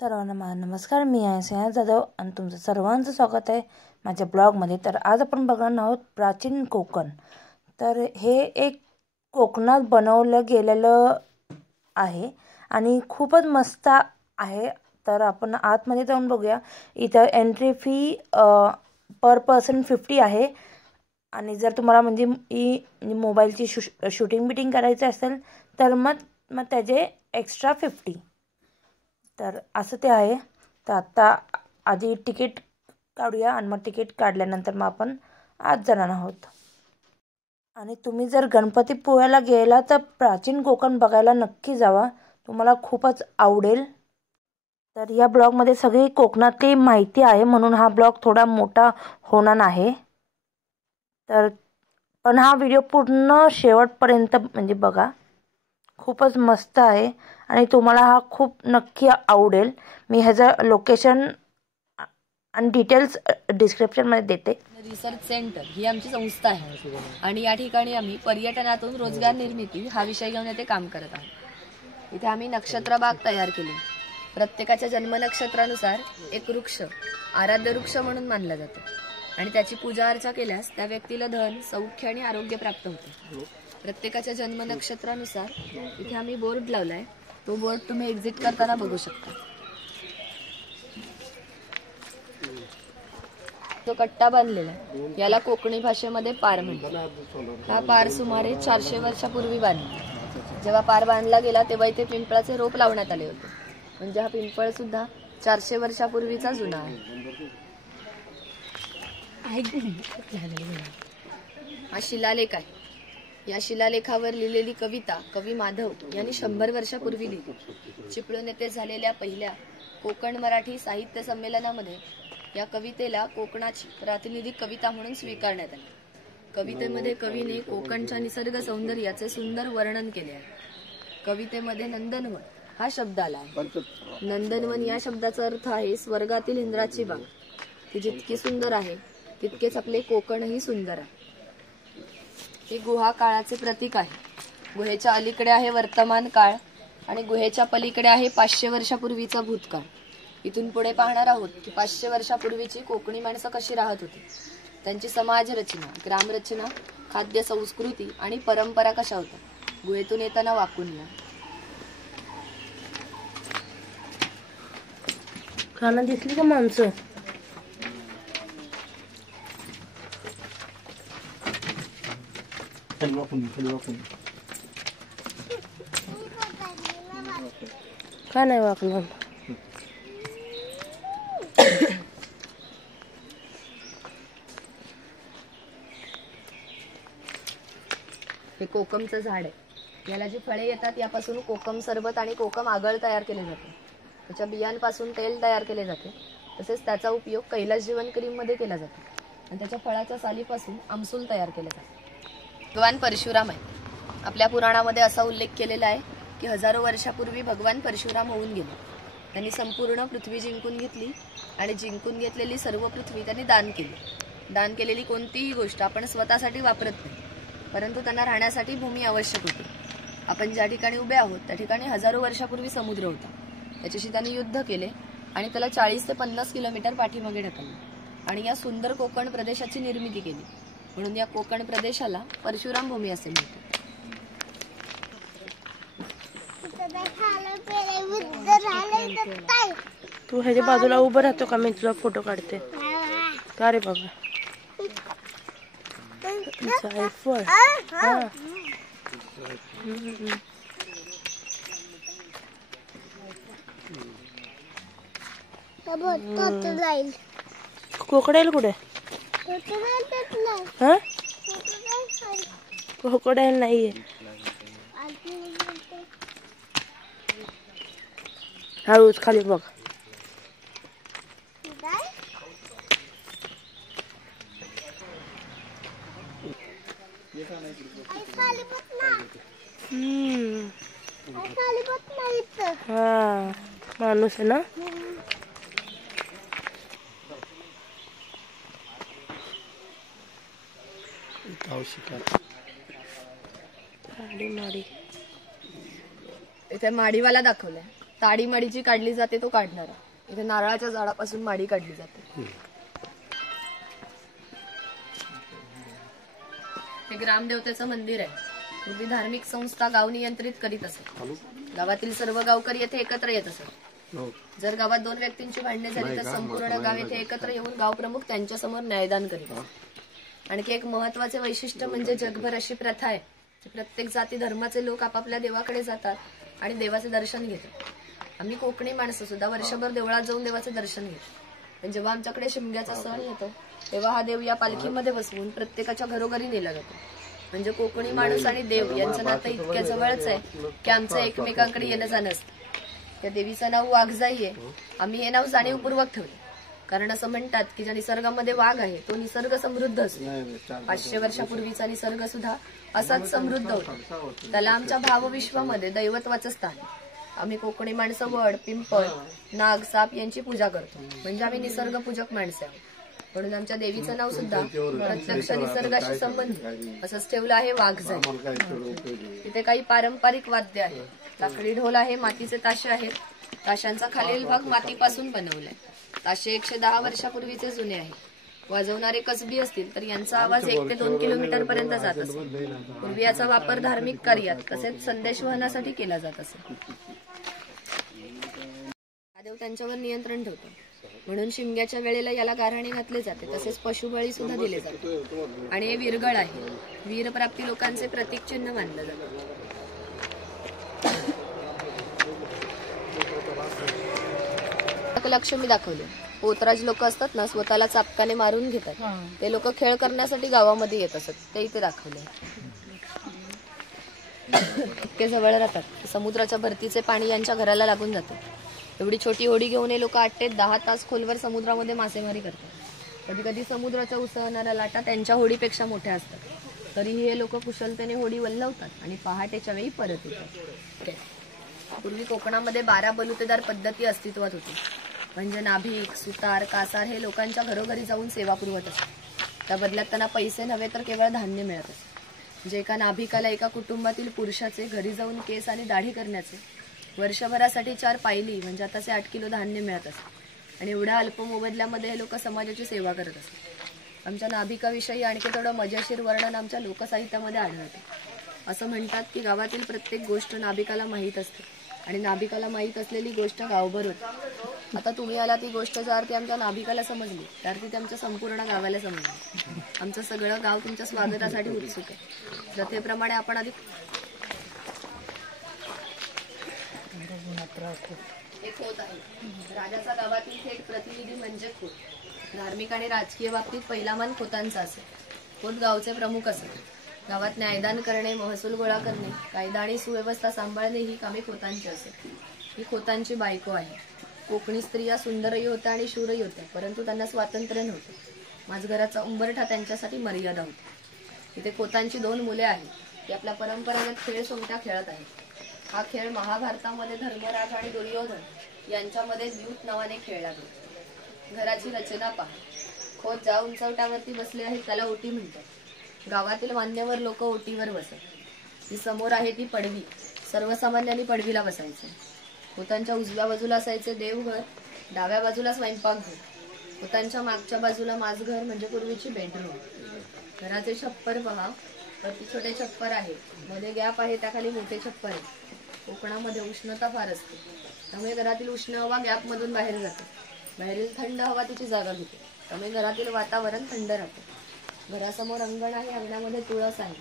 सर्वांना नमस्कार. मी आहे स्नेहा जाधव आणि तुमचं सर्वांचं स्वागत आहे माझ्या ब्लॉगमध्ये. तर आज आपण बघणार आहोत प्राचीन कोकण. तर हे एक कोकणात बनवलं गेलेलं आहे आणि खूपच मस्त आहे. तर आपण आतमध्ये जाऊन बघूया. इथं एंट्री फी पर पर्सन 50 आहे आणि जर तुम्हाला म्हणजे मोबाईलची शूटिंग बिटिंग करायचं असेल तर मग त्याचे एक्स्ट्रा 50. तर असं ते आहे. तर आता आधी तिकीट काढूया आणि मग तिकीट काढल्यानंतर मग आपण आत जाणार आहोत. आणि तुम्ही जर गणपतीपुळ्याला गेला तर प्राचीन कोकण बघायला नक्की जावा, तुम्हाला खूपच आवडेल. तर या ब्लॉगमध्ये सगळी कोकणातली माहिती आहे म्हणून हा ब्लॉग थोडा मोठा होणार आहे. तर पण हा व्हिडिओ पूर्ण शेवटपर्यंत म्हणजे बघा, खूपच मस्त आहे आणि तुम्हाला हा खूप नक्की आवडेल. मी ह्याचं लोकेशन आणि डिटेल्स डिस्क्रिप्शनमध्ये देते. रिसर्च सेंटर ही आमची संस्था आहे आणि या ठिकाणी आम्ही पर्यटनातून रोजगार निर्मिती हा विषय घेऊन येथे काम करत आहोत. इथे आम्ही नक्षत्र बाग तयार केली. प्रत्येकाच्या जन्म नक्षत्रानुसार एक वृक्ष आराध्य वृक्ष म्हणून मानला जातो आणि त्याची पूजा अर्चा केल्यास त्या व्यक्तीला धन, सौख्य आणि आरोग्य प्राप्त होते. प्रत्येकाच्या जन्म नक्षत्रानुसार इथे आम्ही बोर्ड लावलाय. तो बोर्ड तुम्ही एक्झिट करताना बघू शकता. तो कट्टा बांधलेला आहे, याला कोकणी भाषेमध्ये पार म्हणतात. हा पार सुमारे 400 वर्षापूर्वी बांधला. जेव्हा पार बांधला गेला तेव्हा इथे पिंपळाचे रोप लावण्यात आले होते. म्हणजे हा पिंपळ सुद्धा 400 वर्षापूर्वीचा जुना आहे. हा शिलालेख आहे. या शिलालेखावर लिहिलेली कविता कवी माधव यांनी 100 वर्षापूर्वी लिहिली. चिपळूण येथे झालेल्या पहिल्या कोकण मराठी साहित्य संमेलनामध्ये या कवितेला कोकणाची प्रातिनिधिक कविता म्हणून स्वीकारण्यात आली. कवितेमध्ये कवीने कोकणच्या निसर्ग सौंदर्याचे सुंदर वर्णन केले आहे. कवितेमध्ये नंदनवन हा शब्द आला आहे. नंदनवन या शब्दाचा अर्थ आहे स्वर्गातील इंद्राची बाग. ती जितकी सुंदर आहे तितकेच आपले कोकणही सुंदर आहे. हे गुहा काळाचे प्रतीक आहे. गुहेच्या अलीकडे आहे वर्तमान काळ आणि गुहेच्या पलीकडे आहे 500 वर्षापूर्वीचा भूतकाळ. इथून पुढे पाहणार आहोत की 500 वर्षापूर्वीची कोकणी माणसं कशी राहत होती, त्यांची समाज रचना, ग्रामरचना, खाद्य संस्कृती आणि परंपरा कशा होत्या. गुहेतून येताना वाकून या. खाना दिसली का माणसं? का नाही वाकलं? हे कोकमचं झाड आहे. याला जी फळे येतात यापासून कोकम सरबत आणि कोकम आगळ तयार केले जाते. त्याच्या बियांपासून तेल तयार केले जाते. तसेच त्याचा उपयोग कैलास जीवन क्रीम मध्ये केला जातो आणि त्याच्या फळाच्या सालीपासून आमसूल तयार केले जाते. भगवान परशुराम आहे. आपल्या पुराणामध्ये असा उल्लेख केलेला आहे की हजारो वर्षापूर्वी भगवान परशुराम होऊन गेले. त्यांनी संपूर्ण पृथ्वी जिंकून घेतली आणि जिंकून घेतलेली सर्व पृथ्वी त्यांनी दान केली. दान केलेली कोणतीही गोष्ट आपण स्वतःसाठी वापरत नाही, परंतु त्यांना राहण्यासाठी भूमी आवश्यक होती. आपण ज्या ठिकाणी उभे आहोत त्या ठिकाणी हजारो वर्षापूर्वी समुद्र होता. त्याच्याशी त्यांनी युद्ध केले आणि त्याला 40 ते 50 किलोमीटर पाठीमागे ढकलले आणि या सुंदर कोकण प्रदेशाची निर्मिती केली. म्हणून या कोकण प्रदेशाला परशुराम भूमी असे म्हणतात. तू ह्याच्या बाजूला उभं राहतो का? मी तुझा फोटो काढते. का रे बाबा? जायफळ. हा. कोकडेल कुठे? हा, कोकडेल नाहीये. हळूच खाली बघ. हा, माणूस आहे ना. इथे माडीवाला दाखवलाय. ताडी माडीची काढली जाते तो काढणारा. इथे नारळाच्या झाडापासून माडी काढली जाते. हे ग्रामदेवतेचं मंदिर आहे. पूर्वी धार्मिक संस्था गाव नियंत्रित करीत असत. गावातील सर्व गावकरी येथे एकत्र येत असत. जर गावात 2 व्यक्तींची भांडणे झाली तर संपूर्ण गाव येथे एकत्र येऊन गाव प्रमुख त्यांच्यासमोर न्यायदान करीत असत. आणखी एक महत्वाचे वैशिष्ट्य म्हणजे जगभर अशी प्रथा आहे की प्रत्येक जाती धर्माचे लोक आपापल्या देवाकडे जातात आणि देवाचे दर्शन घेतात. आम्ही कोकणी माणसं सुद्धा वर्षभर देवळात जाऊन देवाचे दर्शन घेतो. पण जेव्हा आमच्याकडे शिमग्याचा सण येतो तेव्हा हा देव या पालखीमध्ये बसवून प्रत्येकाच्या घरोघरी नेला जातो. म्हणजे कोकणी माणूस आणि देव यांचं नातं इतक्या जवळच आहे की आमचं एकमेकांकडे येणं जाणं असतं. त्या देवीचं नाव वाघजाई आहे. आम्ही हे नाव जाणीवपूर्वक ठेवले कारण असं म्हणतात की ज्या निसर्गामध्ये वाघ आहे तो निसर्ग समृद्ध असतो. 500 वर्षापूर्वीचा निसर्ग सुद्धा असाच समृद्ध होता. त्याला आमच्या भावविश्वामध्ये दैवत्वाचं स्थान. आम्ही कोकणी माणसं वड, पिंपळ, नाग, साप यांची पूजा करतो. म्हणजे आम्ही निसर्गपूजक माणसं आहोत. म्हणून आमच्या देवीचं नाव सुद्धा प्रत्यक्ष निसर्गाशी संबंधित असंच ठेवलं आहे वाघजाई. इथे काही पारंपरिक वाद्य आहेत. लाकडी ढोल आहे, मातीचे ताशे आहेत. ताशांचा खालील भाग मातीपासून बनवलाय. ताशे 110 वर्षापूर्वीचे जुने आहे. वाजवणारे कसबी असतील तर यांचा आवाज 1 ते 2 किलोमीटर पर्यंत जात असे. पूर्वी याचा वापर धार्मिक कार्यात तसेच संदेश वहनासाठी केला जात असे. हा देव त्यांच्यावर नियंत्रण ठेवतो म्हणून शिमग्याच्या वेळेला याला गाऱ्हाणे घातले जाते. तसेच पशुबळी सुद्धा दिले जाते. आणि हे वीरगळ आहे. वीरप्राप्ती लोकांचे प्रतीक चिन्ह मानलं जातं. लक्ष्मी दाखवले. पोतराज लोक असतात ना स्वतःला चापकाने मारून घेतात. ते लोक खेळ करण्यासाठी गावामध्ये येत असत. ते इथे दाखवले. इतके जवळ राहतात समुद्राच्या भरतीचे पाणी यांच्या घराला लागून जाते. एवढी छोटी होडी घेऊन हे लोक 8 ते 10 तास खोलवर समुद्रामध्ये मासेमारी करतात. कधी कधी समुद्राच्या उसळणाऱ्या लाटा त्यांच्या होडीपेक्षा मोठ्या असतात. तरीही हे लोक कुशलतेने होडी वल्लवतात आणि पहाटेच्या वेळी परत येतात. पूर्वी कोकणामध्ये 12 बलुतेदार पद्धती अस्तित्वात होती. म्हणजे नाभिक, सुतार, कासार हे लोकांच्या घरोघरी जाऊन सेवा पुरवत असत. त्या बदल्यात त्यांना पैसे नव्हे तर केवळ धान्य मिळत असत. म्हणजे एका नाभिकाला एका कुटुंबातील पुरुषाचे घरी जाऊन केस आणि दाढी करण्याचे वर्षभरासाठी 4 पायली म्हणजे आताचे 8 किलो धान्य मिळत असत. आणि एवढ्या अल्प मोबदल्यामध्ये हे लोक समाजाची सेवा करत असतात. आमच्या नाभिकाविषयी आणखी थोडं मजेशीर वर्णन आमच्या लोकसाहित्यामध्ये आढळते. असं म्हणतात की गावातील प्रत्येक गोष्ट नाभिकाला माहीत असते आणि नाभिकाला माहीत असलेली गोष्ट गावभर होती. आता तुम्ही आला ती गोष्ट ज्या अर्थी आमच्या नाभिकाला समजली त्या अर्थी आमच्या संपूर्ण गावाला समजली. आमचं सगळं गाव तुमच्या स्वागतासाठी उत्सुक आहे. जथेप्रमाणे आपण आधी एक होत आहे. राजाचा गावातील थेट प्रतिनिधी म्हणजे खोत. धार्मिक आणि राजकीय बाबतीत पहिला मान खोतांचा असेल. खोत गावचे प्रमुख असेल. गावात न्यायदान करणे, महसूल गोळा करणे, कायदा आणि सुव्यवस्था सांभाळणे ही कामे खोतांची असेल. ही खोतांची बायको आहे. कोकणी स्त्रिया सुंदरही होत्या आणि शूरही होत्या परंतु त्यांना स्वातंत्र्य नव्हते. माझघराचा उंबरठा त्यांच्यासाठी मर्यादा होती. इथे खोतांची 2 मुले आहेत. ती आपल्या परंपरागत खेळ सोंगट्या खेळत आहेत. हा खेळ महाभारतामध्ये धर्मराज आणि दुर्योधन यांच्यामध्ये द्यूत नावाने खेळला गेला. घराची रचना पहा. खोत ज्या उंचवट्यावरती बसले आहेत त्याला ओटी म्हणतात. गावातील मान्यवर लोक ओटीवर बसत. जी समोर आहे ती पडवी. सर्वसामान्यांनी पडवीला बसायचे. खोतांच्या उजव्या बाजूला असायचे देवघर, डाव्या बाजूला स्वयंपाकघर. खोतांच्या मागच्या बाजूला माझघर म्हणजे पूर्वीची बेडरूम. घराचे छप्पर पहा. वरती छोटे छप्पर आहे, मध्ये गॅप आहे, त्याखाली मोठे छप्पर आहे. कोकणामध्ये उष्णता फार असते त्यामुळे घरातील उष्ण हवा गॅप मधून बाहेर जाते. बाहेरील थंड हवा तिची जागा घेते त्यामुळे घरातील वातावरण थंड राहते. घरासमोर अंगण आहे. अंगणामध्ये तुळस आहे.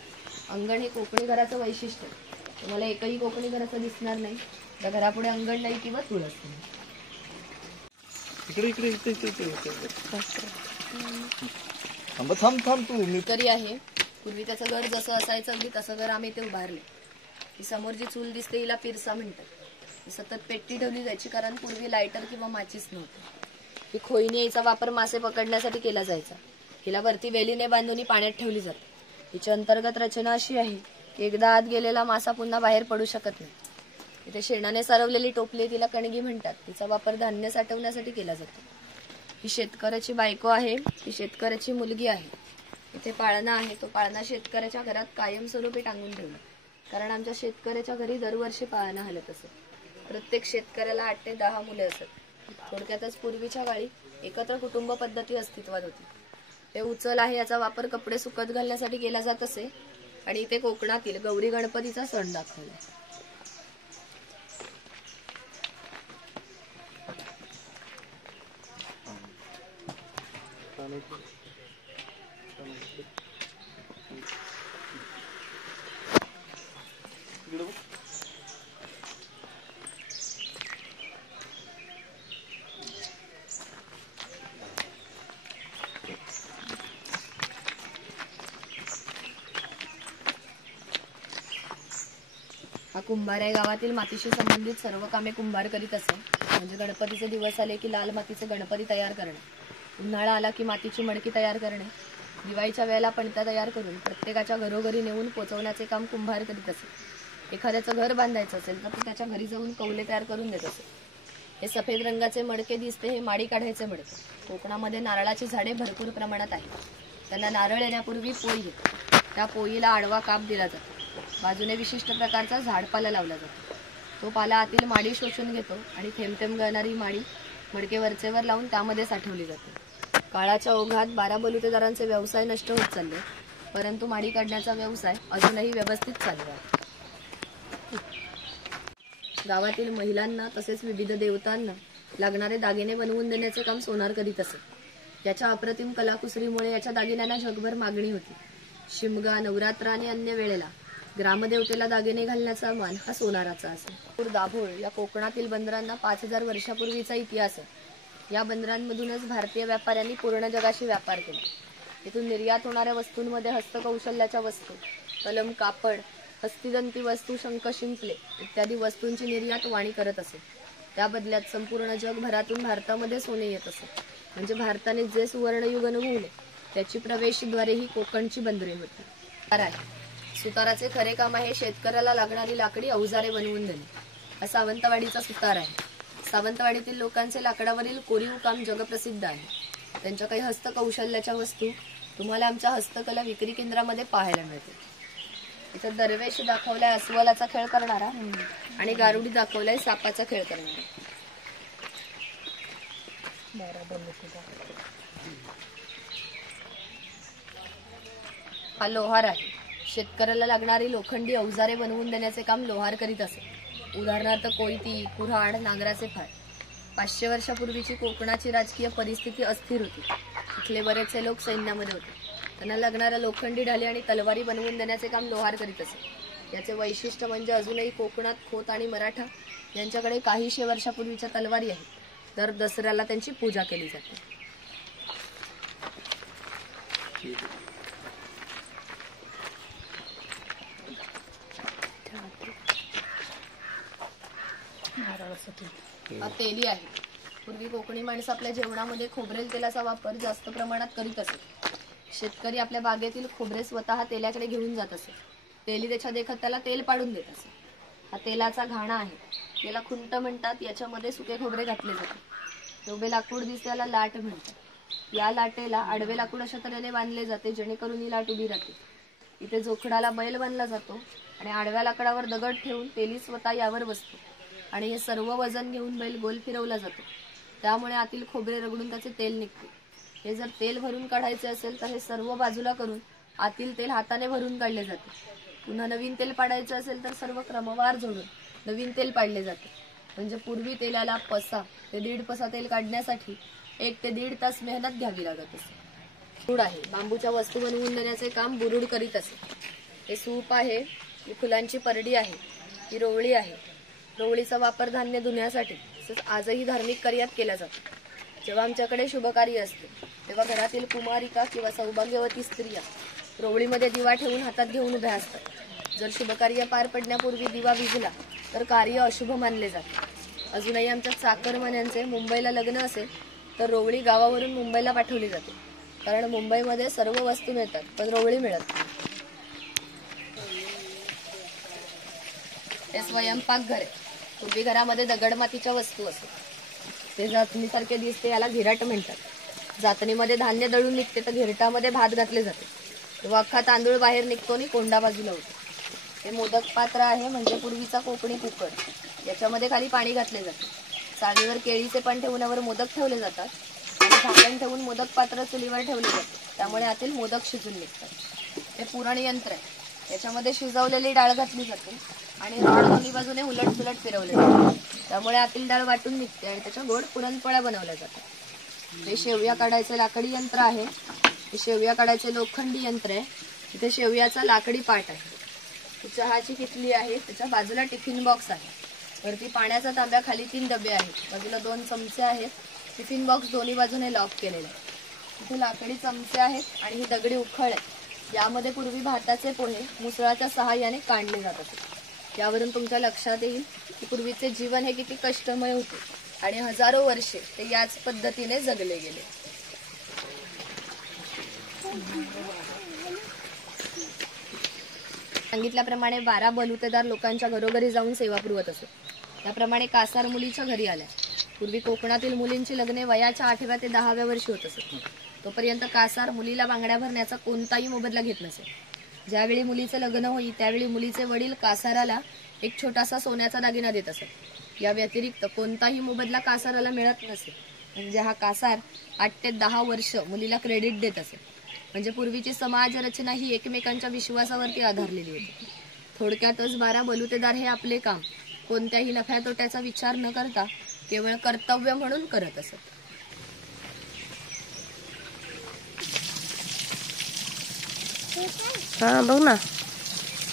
अंगण हे कोकणी घराचं वैशिष्ट्य. तुम्हाला एकही कोकणी घराचं दिसणार नाही त्या घरापुढे अंगण नाही किंवा तुळस नाही. तरी आहे. पूर्वी त्याचं घर जसं असायचं अगदी तसं घर आम्ही इथे उभारले. ही समोर जी चूल दिसते हिला पिरसा म्हणतात. ही सतत पेट्टी ठेवली जायची कारण पूर्वी लायटर किंवा माचीस नव्हतं. ही खोईनी याचा वापर मासे पकडण्यासाठी केला जायचा. हिला वरती वेलीने बांधून पाण्यात ठेवली जाते. हिची अंतर्गत रचना अशी आहे की एकदा आत गेलेला मासा पुन्हा बाहेर पडू शकत नाही. इथे शेणाने सारवलेली टोपली तिला कणगी म्हणतात. तिचा वापर धान्य साठवण्यासाठी केला जातो. ही शेतकऱ्याची बायको आहे. ही शेतकऱ्याची मुलगी आहे. इथे पाळणा आहे. तो पाळणा शेतकऱ्याच्या घरात कायमस्वरूपी टांगून ठेवला कारण आमच्या शेतकऱ्याच्या घरी दरवर्षी पाळणा हलत असे. प्रत्येक शेतकऱ्याला 8 ते 10 मुले असत। थोडक्यातच पूर्वीच्या काळी एकत्र कुटुंब पद्धती अस्तित्वात होती। हे उचल आहे याचा वापर कपडे सुकत घालण्यासाठी केला जात असे आणि इथे कोकणातील गौरी गणपतीचा सण दाखवला। हा कुंभार आहे। गावातील मातीशी संबंधित सर्व कामे कुंभार करीत असे। म्हणजे गणपतीचे दिवस आले की लाल मातीचे गणपती तयार करणे, उन्हाळा आला की मातीची मडकी तयार करणे, दिवाळीच्या वेळेला पणत्या तयार करून प्रत्येकाच्या घरोघरी नेऊन पोचवण्याचे काम कुंभार करीत असे। एखाद्याचं घर बांधायचं असेल तर त्याच्या घरी जाऊन कौले तयार करून देत असे। हे सफेद रंगाचे मडके दिसते हे माडी काढायचे मडके। कोकणामध्ये नारळाची झाडे भरपूर प्रमाणात आहेत। त्यांना नारळ येण्यापूर्वी पोई येते, त्या पोईला आडवा काप दिला जातो। बाजूने विशिष्ट प्रकारचा झाडपाला लावला जातो। तो पाला आतील माडी शोषून घेतो आणि थेंब थेंब गळणारी माडी मडके वरचेवर लावून त्यामध्ये साठवली जाते। काळाच्या ओघात 12 बलुतेदारांचे व्यवसाय नष्ट होत चालले, परंतु माडी काढण्याचा व्यवसाय अजूनही व्यवस्थित चालू आहे। गावातील महिलांना तसेच विविध देवतांना लागणारे दागिने बनवून देण्याचे काम सोनार करीत असे। याच्या अप्रतिम कलाकुसरीमुळे याच्या दागिन्यांना जगभर मागणी होती। शिमगा, नवरात्र आणि अन्य वेळेला ग्रामदेवतेला दागिने घालण्याचा मान हा सोनाराचा असे। दाभोळ या कोकणातील बंदरांना 5000 वर्षापूर्वीचा इतिहास आहे। या बंदरांमधूनच भारतीय व्यापाऱ्यांनी पूर्ण जगाशी व्यापार केला। इथून निर्यात होणाऱ्या वस्तूंमध्ये हस्तकौशल्याच्या वस्तू, कलम, कापड, हस्तिदंती वस्तू, शंख, शिंपले इत्यादी वस्तूंची निर्यात वाणी करत असे। त्या बदल्यात संपूर्ण जगभरातून भारतामध्ये सोने येत असे। म्हणजे भारताने जे सुवर्णयुग अनुभवले त्याची प्रवेशद्वारे ही कोकणची बंदरे होती। सुताराचे खरे काम आहे शेतकऱ्याला लागणारी लाकडी अवजारे बनवून देणे। हा सावंतवाडीचा सुतार आहे। सावंतवाडीतील लोकांचे लाकडावरील कोरीव काम जगप्रसिद्ध आहे। त्यांच्या काही हस्तकौशल्याच्या वस्तू तुम्हाला आमच्या हस्तकला विक्री केंद्रामध्ये पाहायला मिळतील। इथं दरवेश दाखवलाय अस्वलाचा खेळ करणारा आणि गारुडी दाखवलाय सापाचा खेळ करणारा। हा लोहार आहे। शेतकऱ्याला लागणारी लोखंडी अवजारे बनवून देण्याचे काम लोहार करीत असे। उदाहरणार्थ कोयती, कुऱ्हाड, नांगराचे फाळ। 500 वर्षापूर्वीची कोकणाची राजकीय परिस्थिती अस्थिर होती। इथले बरेचसे लोक सैन्यामध्ये होते। त्यांना लागणाऱ्या लोखंडी ढाली आणि तलवारी बनवून देण्याचे काम लोहार करीत असे। याचे वैशिष्ट्य म्हणजे अजूनही कोकणात खोत आणि मराठा यांच्याकडे काहीशे वर्षापूर्वीच्या तलवारी आहेत। दर दसऱ्याला त्यांची पूजा केली जाते। हा तेली आहे। पूर्वी कोकणी माणसं आपल्या जेवणामध्ये खोबरेल तेलाचा वापर जास्त प्रमाणात करीत असत। शेतकरी आपल्या बागेतील खोबरे स्वतः तेल्याकडे घेऊन जात असे। तेली त्याच्या देखत त्याला तेल पाडून देत असे। हा तेलाचा घाणा आहे। याला खुंट म्हणतात। याच्यामध्ये सुके खोबरे घातले जाते। उभे लाकूड दिसल्याला लाट म्हणतात। या लाटेला आडवे लाकूड अशा तऱ्हेने बांधले जाते जेणेकरून ही लाट उभी राहते। इथे जोखडाला बैल बांधला जातो आणि आडव्या लाकडावर दगड ठेवून तेली स्वतः यावर बसतो आणि हे सर्व वजन घेऊन बैल गोल फिरवला जातो। त्यामुळे आतील खोबरे रगडून त्याचे तेल निघते। हे जर तेल भरून काढायचे असेल तर हे सर्व बाजूला करून आतील तेल हाताने भरून काढले जाते। पुन्हा नवीन तेल पाडायचे असेल तर सर्व क्रमवार जोडून नवीन तेल पाडले जाते। म्हणजे पूर्वी तेलाला पसा ते 1.5 पसा तेल काढण्यासाठी 1 ते 1.5 तास मेहनत घ्यावी लागत असे। बुरुड आहे। बांबूच्या वस्तू बनवून देण्याचे काम बुरुड करीत असे। हे सूप आहे। ही फुलांची परडी आहे। ही रोवळी आहे। रोवळीचा वापर धान्य धुण्यासाठी तसेच आजही धार्मिक कार्यात केला जातो। जेव्हा आमच्याकडे शुभकार्य असते तेव्हा घरातील कुमारिका किंवा सौभाग्यवती स्त्रिया रोवळीमध्ये दिवा ठेवून हातात घेऊन उभ्या असतात। जर शुभकार्य पार पडण्यापूर्वी दिवा विझला तर कार्य अशुभ मानले जाते। अजूनही आमच्या चाकरमान्यांचे मुंबईला लग्न असेल तर रोवळी गावावरून मुंबईला पाठवली जाते, कारण मुंबईमध्ये सर्व वस्तू मिळतात पण रोवळी मिळत नाही। हे स्वयंपाकघर आहे। पूर्वी घरामध्ये दगडमातीच्या वस्तू असतात। ते जातणीसारखे दिसते, याला घिराट म्हणतात। जातणीमध्ये धान्य दळून निघते तर घिरटामध्ये भात घातले जाते, तेव्हा अख्खा तांदूळ बाहेर निघतो आणि कोंडा बाजूला होतो। हे मोदक पात्र आहे, म्हणजे पूर्वीचा कोकणी कुकर। याच्यामध्ये खाली पाणी घातले जाते. चाळणीवर केळीचे पान ठेवून यावर मोदक ठेवले जातात आणि झाकण ठेवून मोदक पात्र चुलीवर ठेवले जाते. त्यामुळे आतील मोदक शिजून निघतात. हे पुरण यंत्र आहे. याच्यामध्ये शिजवलेली डाळ घातली जाते आणि रॉड दोन्ही बाजूने उलट सुलट फिरवले जाते. त्यामुळे आतील डाळ वाटून निघते आणि त्याच्या गोड पुरणपोळ्या बनवल्या जातात. हे शेवया काढायचं लाकडी यंत्र आहे. हे शेवया काढायचे लोखंडी यंत्र आहे. इथे शेवयाचा लाकडी पाट आहे. चहाची किटली आहे. त्याच्या बाजूला टिफिन बॉक्स आहे. वरती पाण्याचा तांब्या, खाली 3 डबे आहेत. बाजूला 2 चमचे आहेत. टिफिन बॉक्स दोन्ही बाजूने लॉक केलेला आहे. इथे लाकडी चमचे आहेत आणि ही दगडी उखळ आहे. यामध्ये पूर्वी भाताचे पोहे मुसळाच्या सहाय्याने काढले जात असत. यावरून तुमच्या लक्षात येईल की पूर्वीचे जीवन हे किती कष्टमय होते आणि हजारो वर्षे ते याच पद्धतीने जगले गेले. सांगितल्याप्रमाणे 12 बलुतेदार लोकांच्या घरोघरी जाऊन सेवा पुरवत असत. त्याप्रमाणे कासार मुलीच्या घरी आल्या. पूर्वी कोकणातील मुलींची लग्ने वयाच्या 8व्या ते 10व्या वर्षी होत असत. तोपर्यंत कासार मुलीला बांगड्या भरण्याचा कोणताही मोबदला घेत नसे. ज्यावेळी मुलीचे लग्न होई त्यावेळी मुलीचे वडील कासाराला एक छोटासा सोन्याचा दागिना देत असत. या व्यतिरिक्त कोणताही मोबदला कासाराला मिळत नसे. म्हणजे हा कासार 8 ते 10 वर्ष मुलीला क्रेडिट देत असे. म्हणजे पूर्वीची समाज रचना ही एकमेकांच्या विश्वासावरती आधारलेली होती. थोडक्यातच 12 बलुतेदार हे आपले काम कोणत्याही नफ्या तोट्याचा विचार न करता केवळ कर्तव्य म्हणून करत असत. हा बघ ना,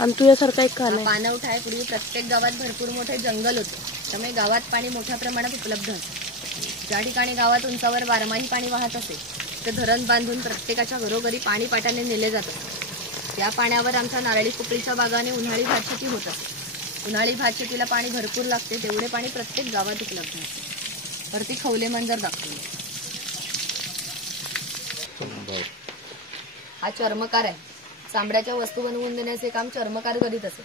आणि तुझ्यासारखा एक खाना पाणवठा आहे. पूर्वी प्रत्येक गावात भरपूर मोठे जंगल होते. त्यामुळे गावात पाणी मोठ्या प्रमाणात उपलब्ध असे. ज्या ठिकाणी गावात उंचावर बारमाही पाणी वाहत असे ते धरण बांधून प्रत्येकाच्या घरोघरी पाणी पाटाने नेले जात असे. या पाण्यावर आमच्या नारळी पोकळीच्या बागाने उन्हाळी भातशेती होत असते. उन्हाळी भातशेतीला पाणी भरपूर लागते. तेवढे पाणी प्रत्येक गावात उपलब्ध असते. वरती खवले मंजर दाखवले. हा चर्मकार आहे. चांबड्याच्या वस्तू बनवून देण्याचे काम चर्मकार करीत असे.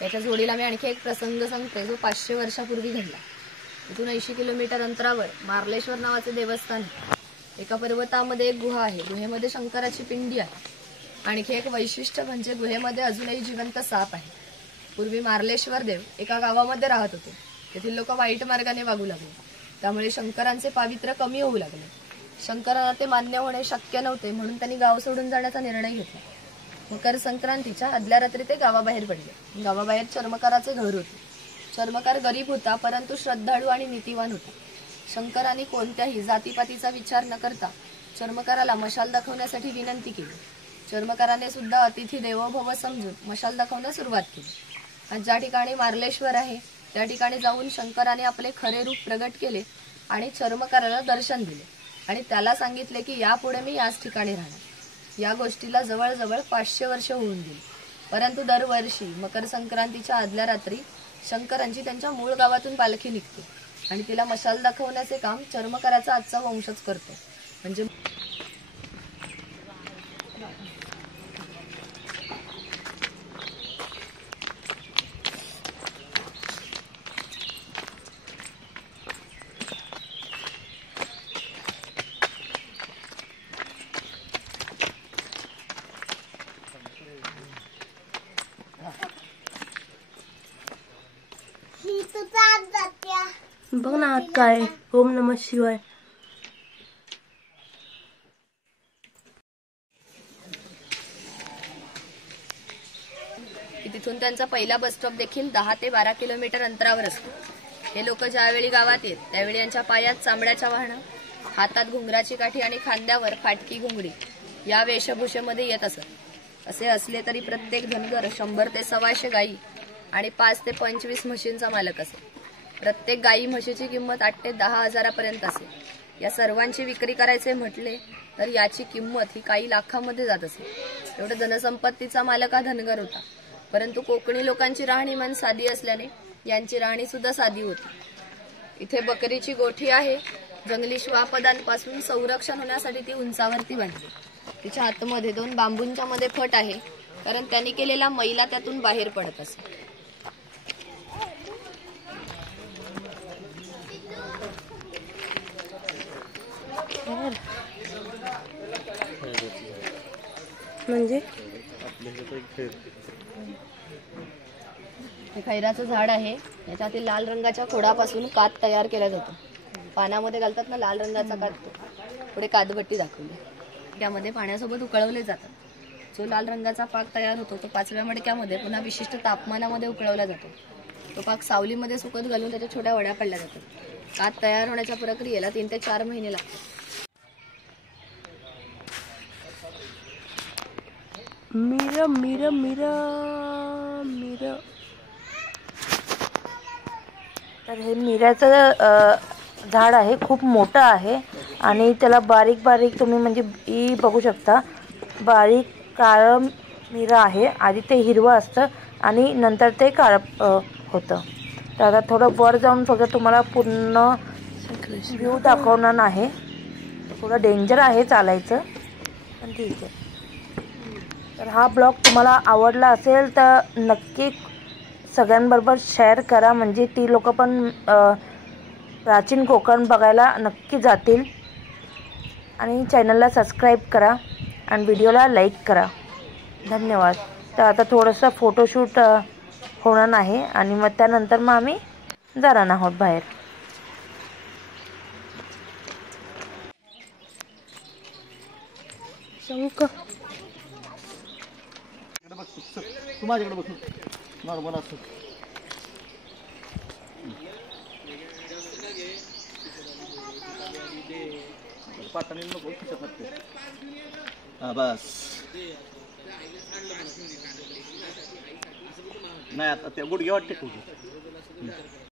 याच्या जोडीला मी आणखी एक प्रसंग सांगते जो 500 वर्षापूर्वी घडला. इथून 80 किलोमीटर अंतरावर मार्लेश्वर नावाचे देवस्थान. एका पर्वतामध्ये एक गुहा आहे. गुहेमध्ये शंकराची पिंडी आहे. आणखी एक वैशिष्ट्य म्हणजे गुहेमध्ये अजूनही जिवंत साप आहे. पूर्वी मार्लेश्वर देव एका गावामध्ये राहत होते. तेथील लोक वाईट मार्गाने वागू लागले. त्यामुळे शंकरांचे पावित्र्य कमी होऊ लागले. शंकरांना ते मान्य होणे शक्य नव्हते म्हणून त्यांनी गाव सोडून जाण्याचा निर्णय घेतला. मकर संक्रांतीच्या आदल्या रात्री ते गावाबाहेर पडले. गावाबाहेर चर्मकाराचे घर होते. चर्मकार गरीब होता परंतु श्रद्धाळू आणि नीतिवान होता. शंकरांनी कोणत्याही जातीपातीचा विचार न करता चर्मकाराला मशाल दाखवण्यासाठी विनंती केली. चर्मकाराने सुद्धा अतिथी देवो भव समजून मशाल दाखवण्यास सुरुवात केली. आणि ज्या ठिकाणी मार्लेश्वर आहे त्या ठिकाणी जाऊन शंकराने आपले खरे रूप प्रगट केले आणि चर्मकाराला दर्शन दिले आणि त्याला सांगितले की यापुढे मी याच ठिकाणी राहणार. या गोष्टीला जवळजवळ 500 वर्ष होऊन गेली. परंतु दरवर्षी मकर संक्रांतीच्या आदल्या रात्री शंकरांची त्यांच्या मूळ गावातून पालखी निघते आणि तिला मशाल दाखवण्याचे काम चर्मकाराचा आजचा वंशच करतो. म्हणजे बघ ना आत काय. ओम नमः शिवाय. तिथून त्यांचा पहिला बस स्टॉप देखील 10 ते 12 किलोमीटर अंतरावर असतो. हे लोक ज्यावेळी गावात येत त्यावेळी यांच्या पायात चांबड्याच्या वाहनं, हातात घुंगराची काठी आणि खांद्यावर फाटकी घुंगडी या वेशभूषेमध्ये येत असत. असे असले तरी प्रत्येक धनगर 100 ते 125 गायी आणि 5 ते 25 म्हशींचा मालक असे. प्रत्येक गायी म्हशीची किंमत 8 ते 10 हजारापर्यंत असे. या सर्वांची विक्री करायचे म्हटले तर याची किंमत ही काही लाखांमध्ये जात असे. एवढं धनसंपत्तीचा मालक हा धनगर होता. परंतु कोकणी लोकांची राहणीमान साधी असल्याने यांची राहणी सुद्धा साधी होती. इथे बकरीची गोठी आहे. जंगली श्वापदांपासून संरक्षण होण्यासाठी ती उंचावरती बांधली. तिच्या आतमध्ये 2 बांबूंच्या मध्ये फट आहे कारण त्यांनी केलेला मैला त्यातून बाहेर पडत असे. म्हणजे हे खैराचं झाड आहे. याच्यातील लाल रंगाच्या खोडापासून कात तयार केला जातो. पानामध्ये घालतात ना लाल रंगाचा कात, पुढे कातबट्टी दाखवली. त्यामध्ये पाण्यासोबत उकळवले जातात. जो लाल रंगाचा पाक तयार होतो तो 5व्या मडक्यामध्ये पुन्हा विशिष्ट तापमानामध्ये उकळवला जातो. तो पाक सावलीमध्ये सुकत घालून त्याच्या छोट्या वड्या पडल्या जातात. कात तयार होण्याच्या प्रक्रियेला 3 ते 4 महिने लागतात. मीरा मीरा मीरा मीरा. तर हे मिऱ्याचं झाड आहे, खूप मोठं आहे आणि त्याला बारीक बारीक तुम्ही म्हणजे ही बघू शकता, बारीक काळं मिरं आहे. आधी ते हिरवं असतं आणि नंतर ते काळं होतं. तर आता थोडं वर जाऊन फक्त तुम्हाला पूर्ण व्ह्यू दाखवणार आहे. थोडं डेंजर आहे चालायचं, पण ठीक आहे. तर हा ब्लॉग तुम्हाला आवडला असेल तर नक्की सगळ्यांबरोबर शेअर करा, म्हणजे ती लोक पण प्राचीन कोकण बघायला नक्की जातील. आणि चॅनलला सबस्क्राईब करा आणि व्हिडिओला लाईक करा. धन्यवाद. तर आता थोडंसं फोटोशूट होणार आहे आणि मग त्यानंतर मग आम्ही जाणार आहोत बाहेर. शंक तू माझ्याकडे बघ, नॉर्मल असं. पाटाने नको खिचत नसते. हा बस. नाही आता त्या गुडघे वाटते खूप.